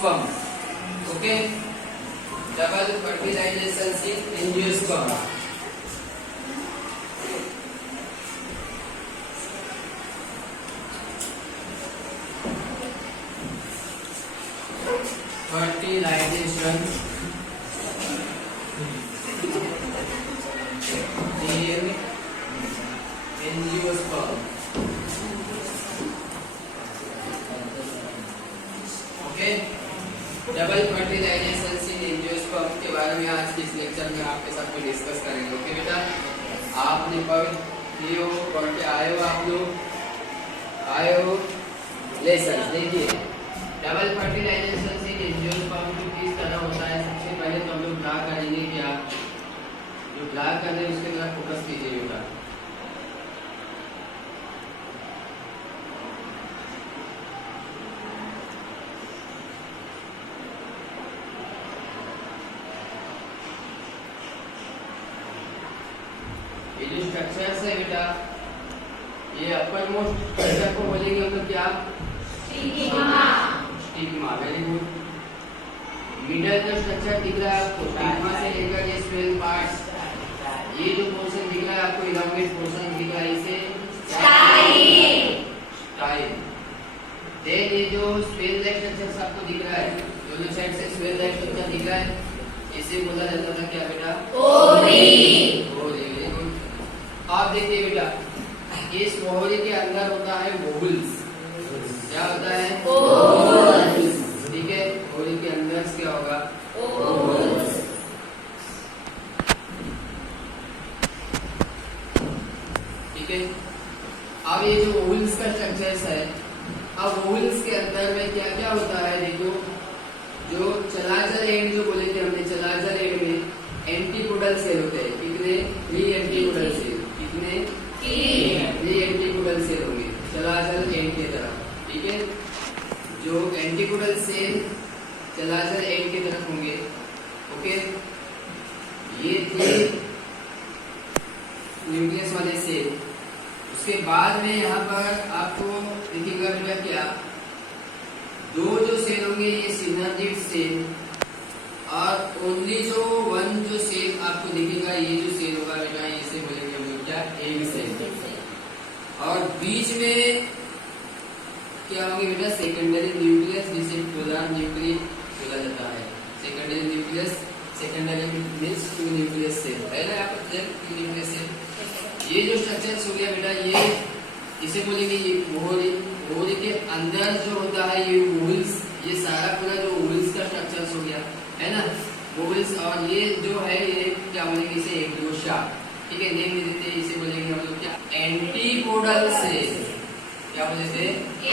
Angiosperm. Okay, double fertilisation से angiosperm. Fertilisation in angiosperm. Okay, double fertilisation in angiosperm के बारे में आज के इस लेक्चर में आपके साथ में डिस्कस करेंगे. ओके बेटा, आपने पढ़ के आए हो, आप लोग आए हो लेसन. देखिए, डबल फर्टिलाइजेशन से एंजियोस्पर्म किस तरह होता है. सबसे पहले तो हम लोग ड्रा करेंगे. क्या जो ड्रा कर रहे हैं उसके तरफ फोकस कीजिए बेटा. ये जो स्ट्रक्चर्स है बेटा, ये अपर मोस्ट स्ट्रक्चर को बोलेंगे हम लोग क्या? स्टिग्मा. Very good. मिडल का स्ट्रक्चर दिख रहा है आपको, स्टिग्मा से लेकर ये स्वेल पार्ट्स, ये जो पोर्शन दिख रहा है आपको, इलांगेट पोर्शन दिख रहा है, इसे स्टाइल. देन ये जो स्वेल लाइक स्ट्रक्चर आपको दिख रहा है, दोनों साइड से स्वेल लाइक स्ट्रक्चर दिख रहा है, इसे बोला जाता था क्या बेटा? ओवरी. Very good. आप देखिए बेटा, इस ओवरी के अंदर होता है ओवल्स. क्या होता है? ओवल्स. ठीक है, ओवरी के अंदर क्या होगा? ओवल्स. ठीक है, अब ये जो ओवल्स का स्ट्रक्चर्स है, अब ओवल्स के अंदर में क्या क्या होता है देखो. जो चलाजल एंड जो बोले थे हमने, चलाजल एंड में एंटीपोडल सेल होते हैं. कितने? 3 एंटीपोडल सेल. कितने? 3 एंटीपोडल सेल होंगे चलाजल एंड की तरफ. ठीक है, जो एंटीपोडल सेल चलाजल एंड की तरफ होंगे. ओके, ये थे न्यूक्लियस वाले सेल. उसके बाद में यहाँ पर आपको दिखेगा बेटा क्या? दो जो सेल होंगे ये सिनर्जिड सेल, और ओनली जो वन जो सेल आपको दिखेगा, ये जो सेल होगा बेटा, इसे बोलेंगे हम लोग क्या? Egg cell. और बीच में क्या होंगे बेटा? सेकेंडरी न्यूक्लियस, जिसे पोलर न्यूक्लियस बोला जाता है. Secondary nucleus, secondary means 2 nucleus cell है ना, यहाँ पर 2 न्यूक्लियस सेल. ये जो स्ट्रक्चर्स हो गया बेटा, ये इसे बोलेंगे ये ओवरी. ओवरी के अंदर जो होता है ये ओवल्स, ये सारा पूरा जो ओवल्स का स्ट्रक्चर्स हो गया है ना, ओवल्स. और ये जो है ये क्या बोलेंगे? इसे एंजियोशा. ठीक है, नेम दे देते हैं, इसे बोलेंगे हम लोग क्या? Antipodal cell. क्या बोले थे?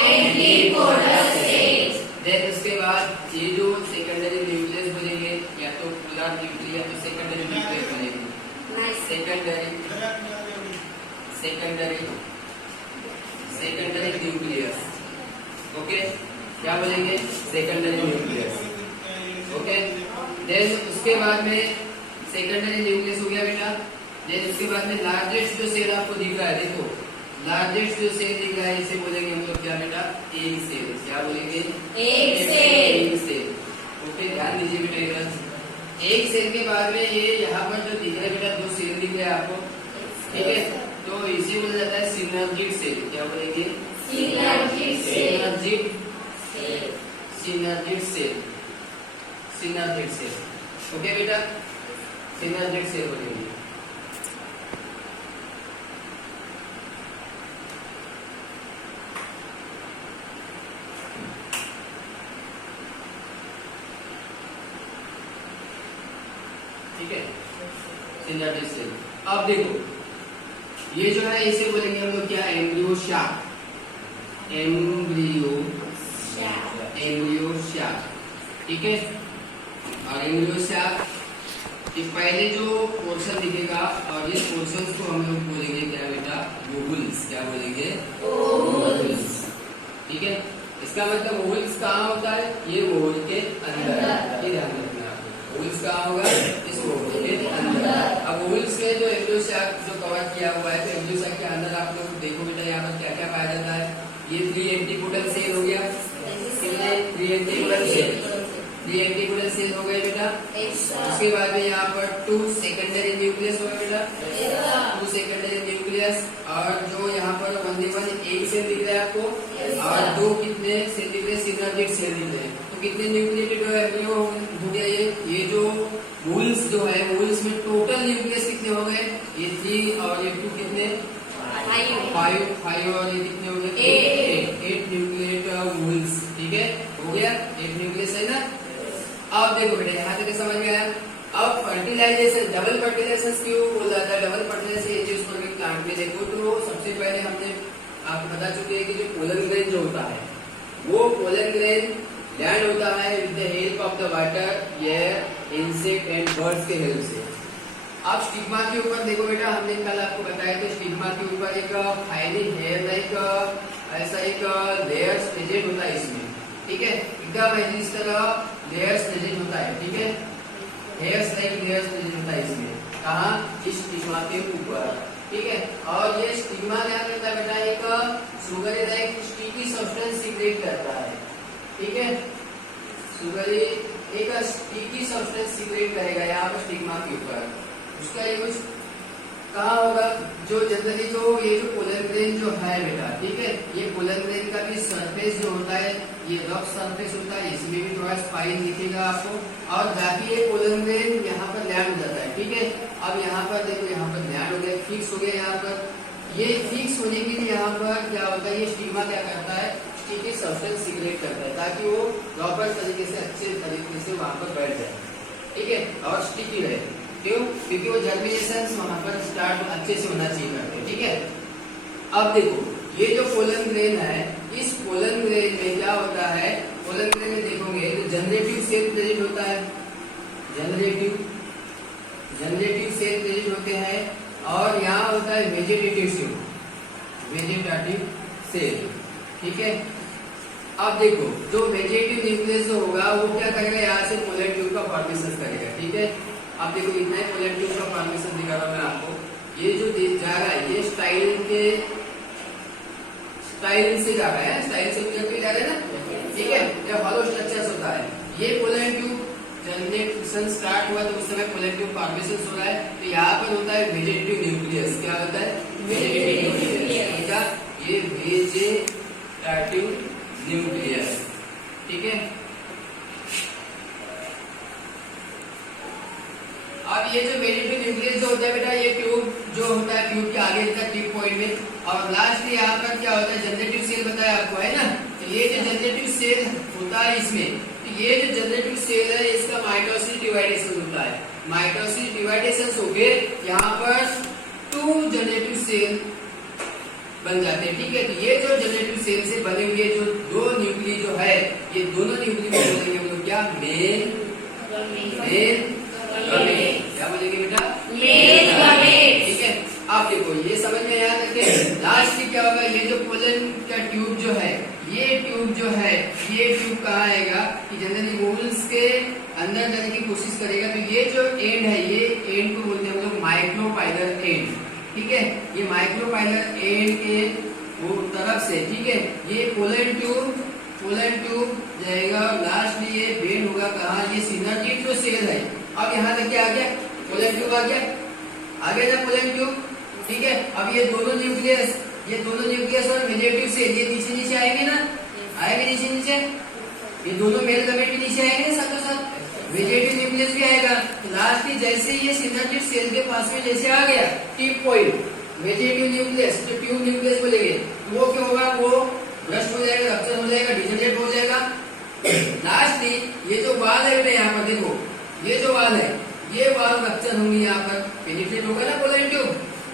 Antipodal cell. देन उसके बाद ये जो सेकेंडरी न्यूक्लियस बोलेंगे, या तो पोलर न्यूक्लियस या तो सेकेंडरी न्यूक्लियस बोलेंगे. Secondary nucleus. ओके, क्या बोलेंगे? Secondary nucleus. ओके, देन उसके बाद में सेकेंडरी न्यूक्लियस हो गया बेटा. देन उसके बाद में लार्जेस्ट जो सेल आपको दिख रहा है, देखो लार्जेस्ट जो सेल दिख रहा है, इसे बोलेंगे हम लोग क्या बेटा? Egg cell. क्या बोलेंगे? Egg cell. ओके, ध्यान दीजिए बेटा इधर. एक सेल के बाद में ये यहाँ पर जो दिख रहा है बेटा, 2 सेल दिख रहे हैं आपको. ठीक है, तो इसे बोला जाता है सिनर्जिड सेल. क्या बोलेंगे? Synergid cell. Synergid cell. Synergid cell. Okay बेटा, सिनर्जिड सेल बोलेंगे. ठीक है, सिनर्जिड सेल. अब देखो, ये जो है इसे बोलेंगे हम लोग क्या? एम्ब्रियोशा. एम्ब्रियोशा. ठीक है, और एम्ब्रियोशा के पहले जो पोर्शन दिखेगा, और इस पोर्शन को हम लोग बोलेंगे क्या बेटा? ओवल्स. क्या बोलेंगे? ओवल्स. ठीक है, इसका मतलब ओवल्स कहाँ होता है? ये ओवल के अंदर. ये ध्यान रखना. ओवल्स कहाँ होगा? इस ओवल के अंदर. अब ओवल्स में जो एम्ब्रियोसाक जो कवर किया हुआ है, तो एम्ब्रियोसाक के अंदर आप लोग देखो बेटा, यहाँ पर क्या क्या पाया जाता है? ये 3 एंटीपोडल सेल हो गया. कितने? 3 एंटीपोडल सेल. 3 रेक्टेंगुलर सेल हो गए बेटा। उसके बाद में यहाँ पर 2 सेकेंडरी न्यूक्लियस हो गए बेटा, 2 सेकेंडरी न्यूक्लियस। और जो यहाँ पर ओनली वन एक सेल दिख रहा है आपको, और 2 कितने सेल दिख रहे हैं, सिनर्जिक सेल दिख रहे हैं। तो कितने न्यूक्लियेटेड हो गया ये जो वूल्स जो है, वूल्स में टोटल न्यूक्लियस कितने हो गए, ये 3 और ये 2 कितने 5 और ये कितने हो गए 8 न्यूक्लियेट वूल्स। ठीक है, हो गया 8 न्यूक्लियस है ना। अब देखो बेटा यहाँ तक समझ में आया। अब फर्टिलाइजेशन, डबल फर्टिलाइजेशन क्यों बोल जाता है, डबल फर्टिलाइजेशन ये चीज प्लांट में देखो तो सबसे पहले हमने आपको बता चुके हैं कि जो पोलन ग्रेन जो होता है वो पोलन ग्रेन लैंड होता है with the help of the water, air, insect and birds के हेल्प से। अब स्टिग्मा के ऊपर देखो बेटा, हमने कल आपको बताया कि स्टिग्मा के ऊपर एक फाइनी हेयर लाइक ऐसा एक लेयर्स प्रेजेंट होता है इसमें। ठीक है, एकदम इस तरह लेयर्स प्रेजेंट होता है। ठीक है, हेयर्स लाइक लेयर्स प्रेजेंट होता है इसमें, कहाँ, इस स्टिग्मा के ऊपर। ठीक है, और ये स्टिग्मा क्या करता है बेटा, एक Sugri like sticky substance secret करता है। ठीक है, सुगरी एक स्टिकी सब्सटेंस सीक्रेट करेगा यहाँ पर स्टिग्मा के ऊपर। उसका यूज कहाँ होगा, जो जनरली जो ये जो पोलन ग्रेन जो है बेटा, ठीक है, ये पोलन ग्रेन का भी सरफेस जो होता है ये रफ सरफेस होता है, इसमें भी थोड़ा स्पाइन दिखेगा आपको। और जाके ये पोलन ग्रेन यहाँ पर लैंड हो जाता है। ठीक है, अब यहाँ पर देखो, यहाँ पर लैंड हो गया, फिक्स हो गया यहाँ पर। ये फिक्स होने के लिए यहाँ पर क्या होता है, ये स्टिग्मा क्या करता है, स्टिकी सब्सटेंस सीक्रेट करता है ताकि वो प्रॉपर तरीके से अच्छे तरीके से वहां पर बैठ जाए। ठीक है, और स्टिकी रहे। क्यों, क्योंकि वो जर्मिनेशन वहां पर स्टार्ट अच्छे से होना चाहिए करते। ठीक है, अब देखो ये जो पोलन ग्रेन है, इस पोलन ग्रेन में क्या होता है, पोलन ग्रेन में देखोगे तो जनरेटिव सेल प्रेजेंट होता है, जनरेटिव सेल प्रेजेंट होते हैं। और यहाँ होता है वेजिटेटिव सेल। ठीक है, अब देखो जो वेजिटेटिव न्यूक्लियस जो होगा वो क्या करेगा, यहाँ से पोलन ट्यूब का फॉर्मेशन करेगा। ठीक है, अब देखो इतना ही पोलन ट्यूब का फॉर्मेशन दिखा रहा हूं मैं आपको। ये जो जा रहा है ये स्टाइल से जा रहा है, स्टाइल से जा रहा है ना। ठीक है, ये हॉलो स्ट्रक्चर होता है। ये पोलन ट्यूब जनरेशन स्टार्ट हुआ तो उस समय पोलन ट्यूब फॉर्मेशन हो रहा है। तो यहाँ पर होता है वेजिटेटिव न्यूक्लियस। क्या होता है, वेजिटेटिव न्यूक्लियस, ये वेजिटेटिव न्यूक्लियस। ठीक है, अब ये जो वेजिटेटिव न्यूक्लियस जो होता है बेटा, ये ट्यूब जो होता है ट्यूब के आगे का टिप पॉइंट में, और लास्ट में यहाँ पर क्या होता है, जनरेटिव सेल बताया आपको है ना। तो ये जो जनरेटिव सेल होता है इसमें, तो ये जो जनरेटिव सेल है इसका माइटोसिस डिवाइडेशन होता है। माइटोसिस डिवाइडेशन हो गए, यहाँ पर 2 जनरेटिव सेल बन जाते हैं। ठीक है, तो ये जो जनरेटिव सेल से बने हुए जो 2 न्यूक्ली जो है, ये दोनों न्यूक्ली को बोलेंगे हम लोग क्या, मेल क्या बोलेंगे बेटा, मेल गमेट। ठीक है, आप देखो ये समझ में याद रखे। लास्ट में क्या होगा, ये जो पोलन का ट्यूब जो है, ये ट्यूब जो है, ये ट्यूब कहाँ आएगा कि जनरली वूल्स के अंदर जाने की कोशिश करेगा। तो ये जो एंड है, ये एंड को बोलते हैं हम लोग माइक्रोपाइलर एंड। ठीक है, ये माइक्रोपाइलर एंड के वो तरफ से, ठीक है, ये पोलन ट्यूब जाएगा और लास्ट में ये बेंड होगा कहाँ, ये सिनर्जिड जो सेल है। अब यहाँ तक क्या आ गया, पोलन ट्यूब आ गया ना पोलन ट्यूब। ठीक है, अब ये दोनों न्यूक्लियस और वेजिटेटिव सेल ये नीचे आएंगे ना, आएंगे नीचे, ये दोनों मेल गमेट भी नीचे आएंगे साथों साथ, वेजिटेटिव न्यूक्लियस भी आएगा। तो लास्ट में जैसे ये सिनर्जिड सेल के पास में जैसे आ गया टिप पॉइंट, वेजिटेटिव न्यूक्लियस जो ट्यूब न्यूक्लियस बोलेंगे, तो वो क्या होगा, वो ब्रस्ट हो जाएगा, रप्चर हो जाएगा, डिजनरेट हो जाएगा। लास्टली ये जो वाल है बेटा, यहाँ पर देखो ये जो वाल है, ये वाल रप्चर होंगे, यहाँ पर पेनिट्रेट होगा ना पोलन ट्यूब,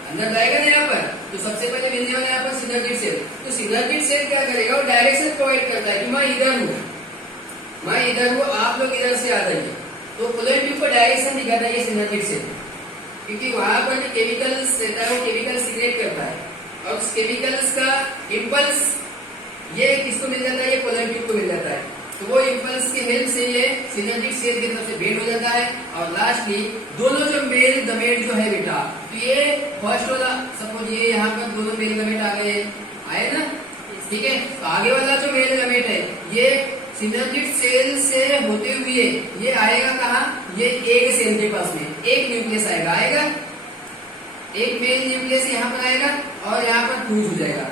अंदर जाएगा ना यहाँ पर। तो सबसे पहले मिलने वाला यहाँ पर सिनर्जिड सेल। तो सिनर्जिड सेल क्या करेगा, वो डायरेक्शन प्रोवाइड करता है कि मैं इधर हूँ, आप लोग इधर से आ जाइए। तो पोलन ट्यूब को डायरेक्शन दिखाता है ये सिनर्जिड सेल, क्योंकि वहां पर जो केमिकल्स रहता है वो केमिकल सीक्रेट करता है, और उस केमिकल्स का इम्पल्स ये किसको मिल जाता है, ये पोलन ट्यूब को मिल जाता है। तो वो इम्पल्स के हेल्प से ये सिनर्जिक सेल की तरफ से बेंड हो जाता है। और लास्टली दोनों जो मेल गमेट जो है बेटा, तो ये फर्स्ट वाला सपोज ये यहाँ पर दोनों मेल गमेट आ गए, आए ना। ठीक है, तो आगे वाला जो मेल गमेट है ये सिनर्जिड सेल से होते हुए ये आएगा कहाँ, ये एक सेल के पास में एक न्यूक्लियस आएगा, एक मेन न्यूक्लियस यहाँ पर आएगा और यहाँ पर फ्यूज हो जाएगा।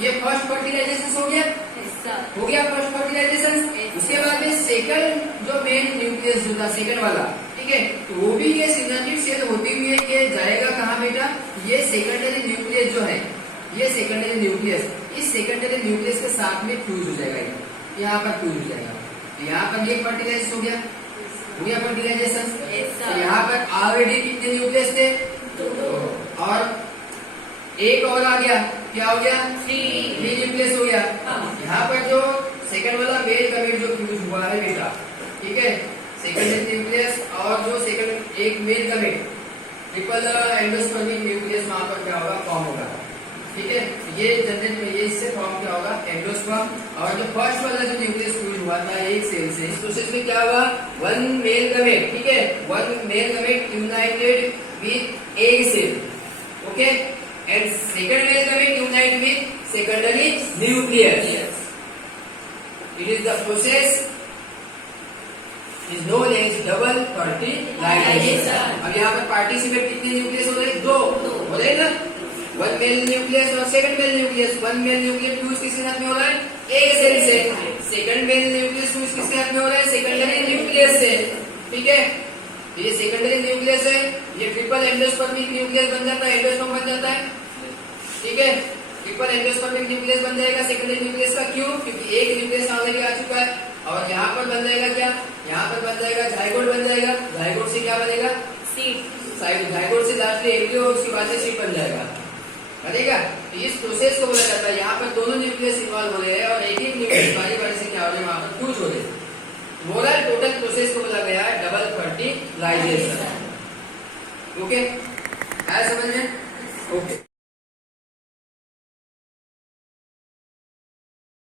ये फर्स्ट फर्टिलाइजेशन हो गया फर्स्ट फर्टिलाइजेशन। उसके बाद में सेकंड जो मेन न्यूक्लियस जो था सेकंड वाला, ठीक है, तो वो भी ये सिनर्जिड सेल होते हुए ये जाएगा कहाँ बेटा, ये सेकेंडरी न्यूक्लियस जो है, ये सेकेंडरी न्यूक्लियस, इस सेकेंडरी न्यूक्लियस के साथ में फ्यूज हो जाएगा, यहाँ पर फ्यूज हो जाएगा। यहाँ पर ये फर्टिलाइज हो गया फर्टिलाइजेशन। तो यहाँ पर ऑलरेडी कितने न्यूक्लियस थे, और एक और आ गया, क्या हो गया, 3 न्यूक्लियस हो गया। यहाँ पर जो सेकंड वाला मेल गमेट जो फ्यूज हुआ है बेटा, ठीक है, सेकंड न्यूक्लियस और जो सेकंड एक male gamete triple endospermic nucleus वहां पर क्या होगा, फॉर्म होगा, ठीक है। ये जनरेट में ये इससे फॉर्म क्या होगा, एंडोस्पर्म। और जो फर्स्ट वाला जो न्यूक्लियस फ्यूज हुआ था एक सेल से, इस प्रोसेस में क्या हुआ, वन मेल गमेट, ठीक है, one male gamete united with egg cell, okay, and second male gamete unite with secondary nucleus. It is the process is known as double fertilization। अब यहाँ पर पार्टिसिपेट कितने न्यूक्लियस हो रहे, 2 हो रहे ना, वन मेल न्यूक्लियस और second mail nucleus. One male nucleus fuse किसके साथ में हो रहा है, एक सेल से। सेकंड मेल न्यूक्लियस फ्यूज किसके साथ में हो रहा है, सेकेंडरी न्यूक्लियस से, ठीक है। ये सेकेंडरी न्यूक्लियस है, ये ट्रिपल एंडोस्पर्मिक न्यूक्लियस बन जाता है, एंडोस्पर्म बन जाता है, ठीक है। ट्रिपल एंडोस्पर्मिक न्यूक्लियस बन जाएगा सेकेंडरी न्यूक्लियस का, क्यों, क्योंकि एक न्यूक्लियस ऑलरेडी आ चुका है। और यहाँ पर बन जाएगा क्या, यहाँ पर बन जाएगा जाइगोट बन जाएगा, जाइगोट से क्या बनेगा, सीड, जाइगोट से लास्ट में एम्ब्रियो और उसके बाद से सीड बन जाएगा, बनेगा। तो इस प्रोसेस को बोला जाता है, यहाँ पर दोनों न्यूक्लियस इन्वॉल्व हो रहे हैं और एक ही न्यूक्लियस बारी बारी से क्या हो रहे हैं, वहां पर फ्यूज हो रहे हैं। मोरल टोटल प्रोसेस को बोला गया है डबल फर्टिलाइजेशन, ओके, है समझ में, ओके।